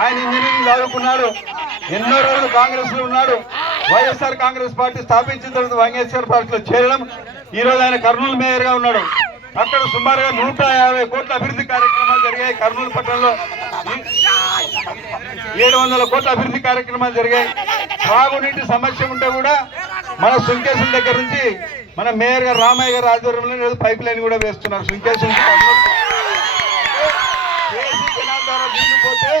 ఆయన ఇంజనీరింగ్ చదువుకున్నాడు. ఎన్నో రోజులు కాంగ్రెస్లో ఉన్నాడు. వైఎస్ఆర్ కాంగ్రెస్ పార్టీ స్థాపించిన తర్వాత వైఎస్ఆర్ పార్టీలో చేరడం. ఈ రోజు ఆయన కర్నూలు మేయర్గా ఉన్నాడు. అక్కడ సుమారుగా నూట యాభై కోట్ల అభివృద్ధి కార్యక్రమాలు జరిగాయి కర్నూలు పట్టణంలో. ఏడు వందల కోట్ల అభివృద్ధి కార్యక్రమాలు జరిగాయి. తాగునీటి సమస్య ఉంటే కూడా మన సుంకేశం దగ్గర నుంచి మన మేయర్ గారు రామయ్య గారు ఆధ్వర్యంలో పైప్ లైన్ కూడా వేస్తున్నారు. సుంకేశం నీళ్ళు పోతే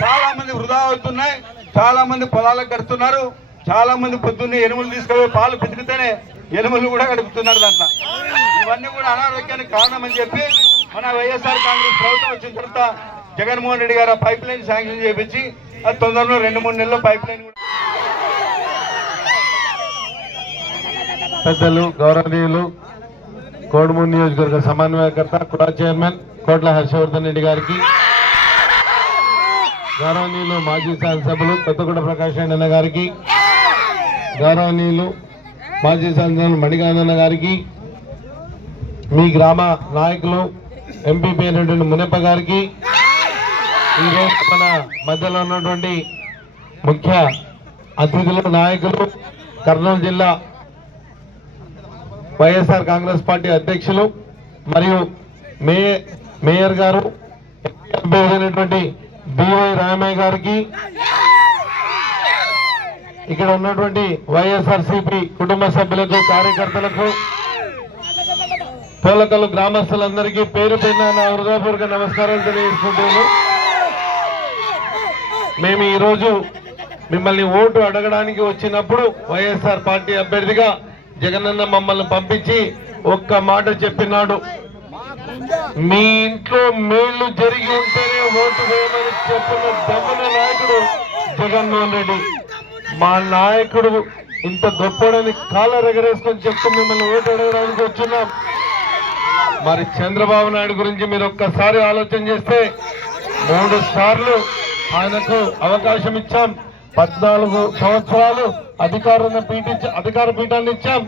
చాలా మంది వృధా అవుతున్నాయి చాలా మంది పొలాలకు కడుతున్నారు చాలా మంది పొద్దున్నే ఎనుములు తీసుకుపోయి పాలు పితికితేనే ఎనుములు కూడా గడుపుతున్నారు దాంట్లో. ఇవన్నీ కూడా అనారోగ్యానికి కారణం అని చెప్పి మన వైఎస్ఆర్ కాంగ్రెస్ ప్రభుత్వం వచ్చిన తర్వాత జగన్మోహన్ రెడ్డి గారు పైప్ లైన్ శాంక్షన్ చేపించి అది తొందరలో రెండు మూడు నెలల్లో పైప్ లైన్ కూడా పెద్దలు గౌరవనీయులు కోడుమూరు నియోజకవర్గ సమన్వయకర్త కుడా చైర్మన్ కోట్ల హర్షవర్ధన్ రెడ్డి గారికి గౌరవనీయులు మాజీ శాసనసభ్యులు కొత్తగూడ ప్రకాష్ అన్న గారికి గౌరవనీయులు మాజీ శాసనసభ్యులు మణిగానన్న గారికి మీ గ్రామ నాయకులు ఎంపీపీ అయినటువంటి మునప్ప గారికి ఈరోజు మన మధ్యలో ఉన్నటువంటి ముఖ్య అతిథులు నాయకులు కర్నూలు జిల్లా వైఎస్ఆర్ కాంగ్రెస్ పార్టీ అధ్యక్షులు మరియు మే మేయర్ గారు ఎంపీ అయినటువంటి బివై రామయ్య గారికి. ఇక్కడ ఉన్నటువంటి వైఎస్ఆర్ సిపి కుటుంబ సభ్యులకు కార్యకర్తలకు పోలకలు గ్రామస్తులందరికీ పేరు పేరున నా హృదయపూర్వక నమస్కారాలు తెలియజేసుకుంటున్నాను. మేము ఈరోజు మిమ్మల్ని ఓటు అడగడానికి వచ్చినప్పుడు వైఎస్ఆర్ పార్టీ అభ్యర్థిగా జగనన్న మమ్మల్ని పంపించి ఒక్క మాట చెప్పినాడు. మీ ఇంట్లో మేళ్ళు జరిగి ఉంటేనే ఓటు వేయమని చెప్పిన దమ్మున నాయకుడు జగన్మోహన్ రెడ్డి. మా నాయకుడు ఇంత గొప్పడని కాళ్ళ ఎగరేసుకొని చెప్తూ మిమ్మల్ని ఓటు అడగడానికి వచ్చున్నాం మరి చంద్రబాబు నాయుడు గురించి మీరు ఒక్కసారి ఆలోచన చేస్తే మూడు సార్లు ఆయనకు అవకాశం ఇచ్చాం. పద్నాలుగు సంవత్సరాలు అధికారాన్ని పీఠించ అధికార పీఠాన్ని ఇచ్చాం.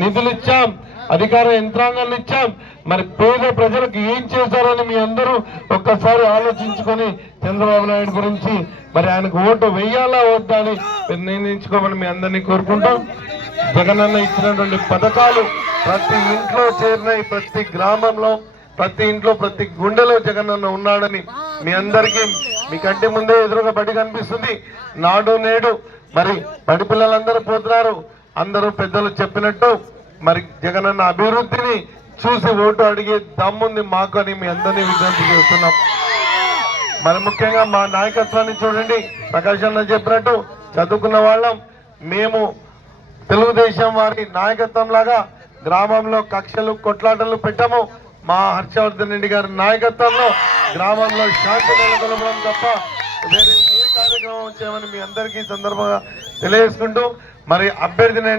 నిధులు ఇచ్చాం. అధికార యంత్రాంగాన్ని ఇచ్చాం. మరి పేద ప్రజలకు ఏం చేశారని మీ అందరూ ఒక్కసారి ఆలోచించుకొని చంద్రబాబు నాయుడు గురించి మరి ఆయనకు ఓటు వెయ్యాలా వద్దా అని నిర్ణయించుకోమని మీ అందరినీ కోరుకుంటాం. జగనన్న ఇచ్చినటువంటి పథకాలు ప్రతి ఇంట్లో చేరినాయి ప్రతి గ్రామంలో ప్రతి ఇంట్లో ప్రతి గుండెలో జగనన్న ఉన్నాడని మీ అందరికీ మీ కంటి ముందే ఎదురుగా బడి కనిపిస్తుంది. నాడు నేడు మరి బడి పిల్లలందరూ పోతున్నారు. అందరూ పెద్దలు చెప్పినట్టు మరి జగనన్న అభివృద్ధిని చూసి ఓటు అడిగే దమ్ముంది మాకు అని మీ అందరినీ విజ్ఞప్తి చేస్తున్నాం. మరి ముఖ్యంగా మా నాయకత్వాన్ని చూడండి. ప్రకాశ్ అన్న చెప్పినట్టు చదువుకున్న వాళ్ళం. మేము తెలుగుదేశం వారి నాయకత్వం లాగా గ్రామంలో కక్షలు కొట్లాటలు పెట్టాము. మా హర్షవర్ధన్ రెడ్డి గారి నాయకత్వంలో గ్రామంలో శాంతి నెలకొల్పడం తప్ప వేరే ఏ కార్యక్రమం వచ్చామని మీ అందరికీ సందర్భంగా తెలియజేసుకుంటూ మరి అభ్యర్థిని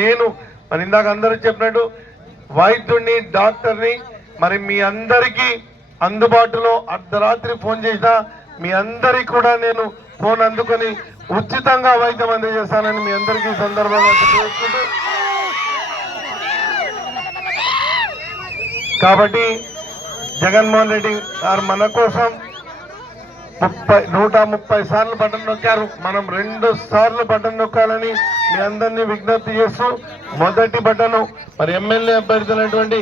నేను మరి ఇందాక అందరూ చెప్పినట్టు వైద్యుడిని డాక్టర్ని మరి మీ అందరికీ అందుబాటులో అర్ధరాత్రి ఫోన్ చేసినా మీ అందరికి కూడా నేను ఫోన్ అందుకొని ఉచితంగా వైద్యం అందజేస్తానని మీ అందరికీ సందర్భంగా తెలియజేసుకుంటూ కాబట్టి జగన్మోహన్ రెడ్డి గారు మన కోసం ముప్పై నూట ముప్పై సార్లు బటన్ నొక్కారు. మనం రెండు సార్లు బటన్ నొక్కాలని మీ అందరినీ విజ్ఞప్తి చేస్తూ మొదటి బటను మరి ఎమ్మెల్యే అభ్యర్థులైనటువంటి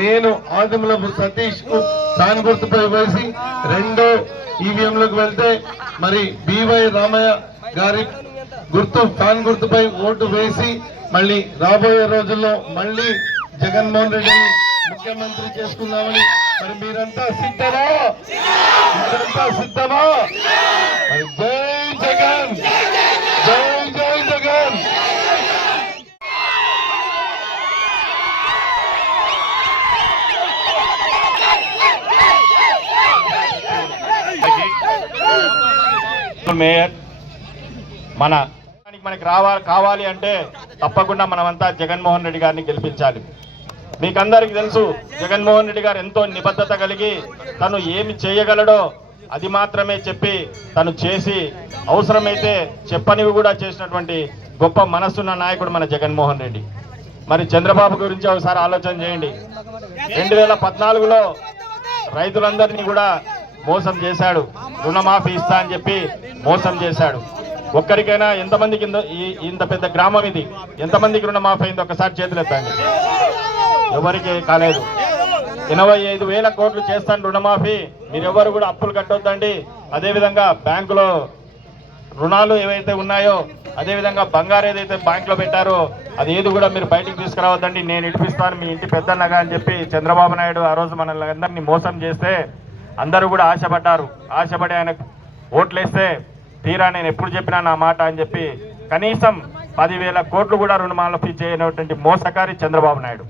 నేను ఆదిమలపు సతీష్కు దాని గుర్తుపై వేసి రెండో ఈవీఎంలోకి వెళ్తే మరి బివై రామయ్య గారి గుర్తు ఫ్యాన్ గుర్తుపై ఓటు వేసి మళ్ళీ రాబోయే రోజుల్లో మళ్ళీ జగన్మోహన్ రెడ్డిని ముఖ్యమంత్రి చేసుకుందామని మరి మీరంతా సిద్ధమా? మీరంతా సిద్ధమా? మేయర్ మన మనకి రావాలి కావాలి అంటే తప్పకుండా మనమంతా జగన్మోహన్ రెడ్డి గారిని గెలిపించాలి. మీకందరికి తెలుసు జగన్మోహన్ రెడ్డి గారు ఎంతో నిబద్ధత కలిగి తను ఏమి చేయగలడో అది మాత్రమే చెప్పి తను చేసి అవసరమైతే చెప్పనివి కూడా చేసినటువంటి గొప్ప మనస్సున్న నాయకుడు మన జగన్మోహన్ రెడ్డి. మరి చంద్రబాబు గురించి ఒకసారి ఆలోచన చేయండి. రెండు వేల పద్నాలుగులో రైతులందరినీ కూడా మోసం చేశాడు. రుణమాఫీ ఇస్తా అని చెప్పి మోసం చేశాడు. ఒక్కరికైనా ఎంతమందికి ఇంత- ఇంత పెద్ద గ్రామం ఇది? ఎంతమందికి రుణమాఫీ అయింది ఒకసారి చేతులు ఎత్తండి. ఎవరికి కాలేదు. ఎనభై ఐదు వేల కోట్లు చేస్తాను రుణమాఫీ. మీరెవరు కూడా అప్పులు కట్టొద్దండి. అదేవిధంగా బ్యాంకులో రుణాలు ఏవైతే ఉన్నాయో అదేవిధంగా బంగారు ఏదైతే బ్యాంకులో పెట్టారో అది ఏది కూడా మీరు బయటికి తీసుకురావద్దండి. నేను ఇడిపిస్తాను మీ ఇంటి పెద్దన్నగా అని చెప్పి చంద్రబాబు నాయుడు ఆ రోజు మనల్ని అందరినీ మోసం చేస్తే అందరూ కూడా ఆశపడ్డారు. ఆశపడి ఆయన ఓట్లేస్తే తీరా నేను ఎప్పుడు చెప్పినా నా మాట అని చెప్పి కనీసం పదివేల కోట్లు కూడా రుణమాఫీ చేయనటువంటి మోసకారి చంద్రబాబు నాయుడు.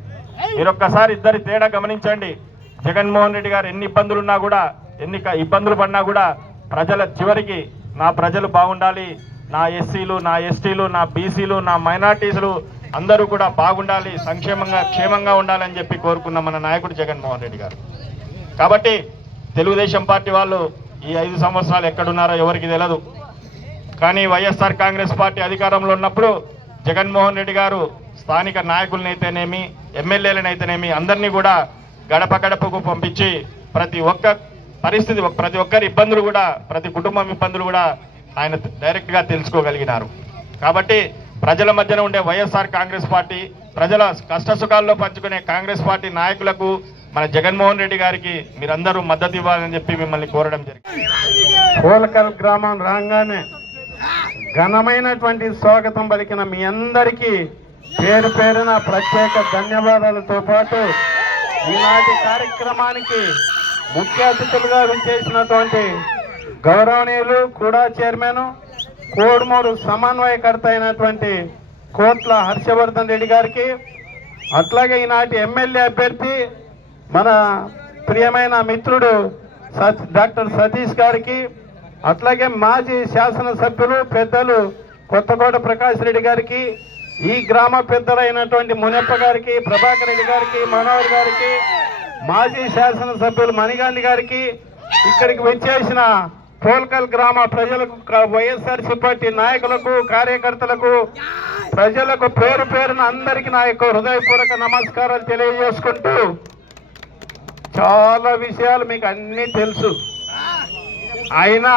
మీరు ఒక్కసారి ఇద్దరి తేడా గమనించండి. జగన్మోహన్ రెడ్డి గారు ఎన్ని ఇబ్బందులు ఉన్నా కూడా ఎన్ని ఇబ్బందులు పడినా కూడా ప్రజల చివరికి నా ప్రజలు బాగుండాలి. నా ఎస్సీలు నా ఎస్టీలు నా బీసీలు నా మైనార్టీసులు అందరూ కూడా బాగుండాలి. సంక్షేమంగా క్షేమంగా ఉండాలని చెప్పి కోరుకున్న మన నాయకుడు జగన్మోహన్ రెడ్డి గారు. కాబట్టి తెలుగుదేశం పార్టీ వాళ్ళు ఈ ఐదు సంవత్సరాలు ఎక్కడున్నారో ఎవరికి తెలియదు కానీ వైఎస్ఆర్ కాంగ్రెస్ పార్టీ అధికారంలో ఉన్నప్పుడు జగన్మోహన్ రెడ్డి గారు స్థానిక నాయకులనైతేనేమి ఎమ్మెల్యేలనైతేనేమి అందరినీ కూడా గడప గడపకు పంపించి ప్రతి ఒక్క పరిస్థితి ప్రతి ఒక్కరి ఇబ్బందులు కూడా ప్రతి కుటుంబం ఇబ్బందులు కూడా ఆయన డైరెక్ట్గా తెలుసుకోగలిగినారు. కాబట్టి ప్రజల మధ్యన ఉండే వైఎస్ఆర్ కాంగ్రెస్ పార్టీ ప్రజల కష్టసుఖాల్లో పంచుకునే కాంగ్రెస్ పార్టీ నాయకులకు మన జగన్మోహన్ రెడ్డి గారికి మీరందరూ మద్దతు ఇవ్వాలని చెప్పి మిమ్మల్ని కోరడం జరిగింది. కోలకల్ గ్రామం రాగానే ఘనమైనటువంటి స్వాగతం పలికిన మీ అందరికీ పేరు పేరున ప్రత్యేక ధన్యవాదాలతో పాటు ఈనాటి కార్యక్రమానికి ముఖ్య అతిథులుగా విచ్చేసినటువంటి గౌరవనీయులు కూడా చైర్మన్ కోడుమూరు సమన్వయకర్త అయినటువంటి కోట్ల హర్షవర్ధన్ రెడ్డి గారికి అట్లాగే ఈనాటి ఎమ్మెల్యే అభ్యర్థి మన ప్రియమైన మిత్రుడు డాక్టర్ సతీష్ గారికి అట్లాగే మాజీ శాసనసభ్యులు పెద్దలు కొత్తకోట ప్రకాష్ రెడ్డి గారికి ఈ గ్రామ పెద్దలైనటువంటి మునప్ప గారికి ప్రభాకర్ రెడ్డి గారికి మనోహర్ గారికి మాజీ శాసనసభ్యులు మణిగాంధి గారికి ఇక్కడికి వచ్చేసిన పోల్కల్ గ్రామ ప్రజలకు వైఎస్ఆర్సీ పార్టీ నాయకులకు కార్యకర్తలకు ప్రజలకు పేరు పేరున అందరికీ నా యొక్క హృదయపూర్వక నమస్కారాలు తెలియజేసుకుంటూ చాలా విషయాలు మీకు అన్నీ తెలుసు. అయినా